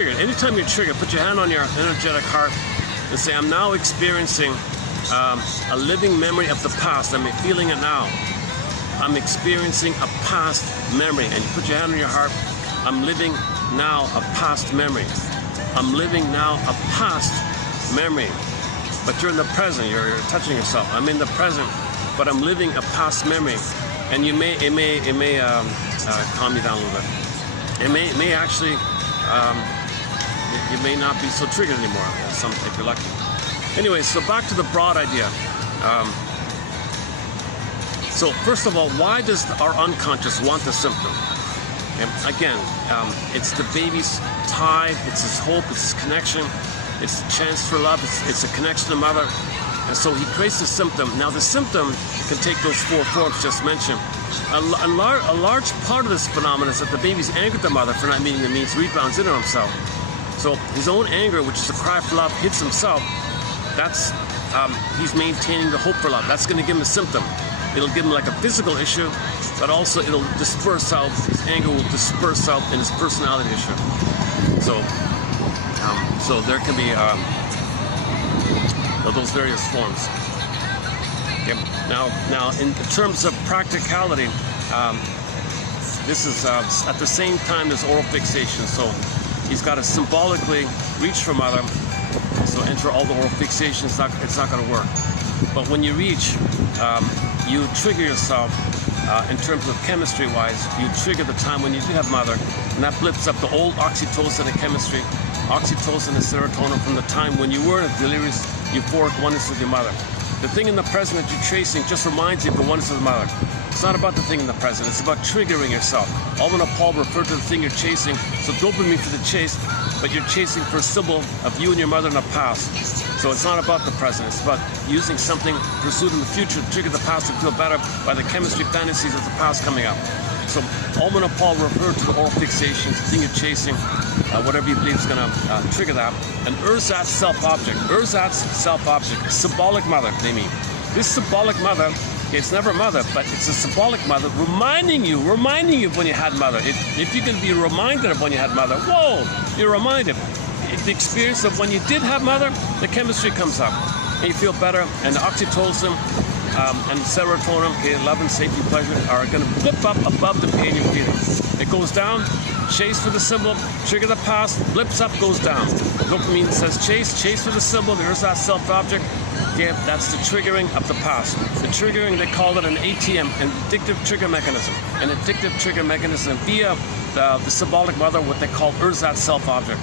Anytime you're triggered, put your hand on your energetic heart and say, I'm now experiencing a living memory of the past. I'm feeling it now. I'm experiencing a past memory. And you put your hand on your heart. I'm living now a past memory. I'm living now a past memory. But you're in the present. You're touching yourself. I'm in the present, but I'm living a past memory. And it may calm you down a little bit. It may actually. You may not be so triggered anymore, if you're lucky. Anyway, so back to the broad idea. So first of all, why does our unconscious want the symptom? And again, it's the baby's tie, it's his hope, it's his connection, it's a chance for love, it's a connection to mother. And so he creates the symptom. Now the symptom can take those four forms just mentioned. A large part of this phenomenon is that the baby's angered the mother for not meeting the needs, rebounds into himself. So his own anger, which is a cry for love, hits himself. That's he's maintaining the hope for love. That's going to give him a symptom. It'll give him like a physical issue, but also it'll disperse out. His anger will disperse out in his personality issue. So there can be those various forms. Okay. Now, in terms of practicality, this is at the same time as oral fixation. So he's got to symbolically reach for mother. So enter all the oral fixation. It's not going to work. But when you reach, you trigger yourself. In terms of chemistry-wise, you trigger the time when you do have mother, and that flips up the old oxytocin in chemistry, oxytocin and serotonin from the time when you were in a delirious, euphoric oneness with your mother. The thing in the present that you're chasing just reminds you of the oneness of the mother. It's not about the thing in the present, it's about triggering yourself. Alvin and Paul referred to the thing you're chasing, so dopamine for the chase, but you're chasing for a symbol of you and your mother in the past. So it's not about the present, it's about using something pursued in the future to trigger the past to feel better by the chemistry fantasies of the past coming up. So Alvin and Paul referred to the oral fixations, the thing you're chasing, whatever you believe is going to trigger that. And Erzat's self-object, symbolic mother, they mean. This symbolic mother, it's never mother, but it's a symbolic mother reminding you of when you had mother. If you can be reminded of when you had mother, whoa, you're reminded. The experience of when you did have mother, the chemistry comes up, and you feel better, and the oxytocin and serotonin, okay, love and safety, pleasure, are going to blip up above the pain you're feeling. It goes down, chase for the symbol, trigger the past, blips up, goes down. Dopamine says chase for the symbol, there's that self-object. Okay, that's the triggering of the past. The triggering, they call it an ATM, an addictive trigger mechanism. An addictive trigger mechanism via the symbolic mother, what they call Erzat's self-object.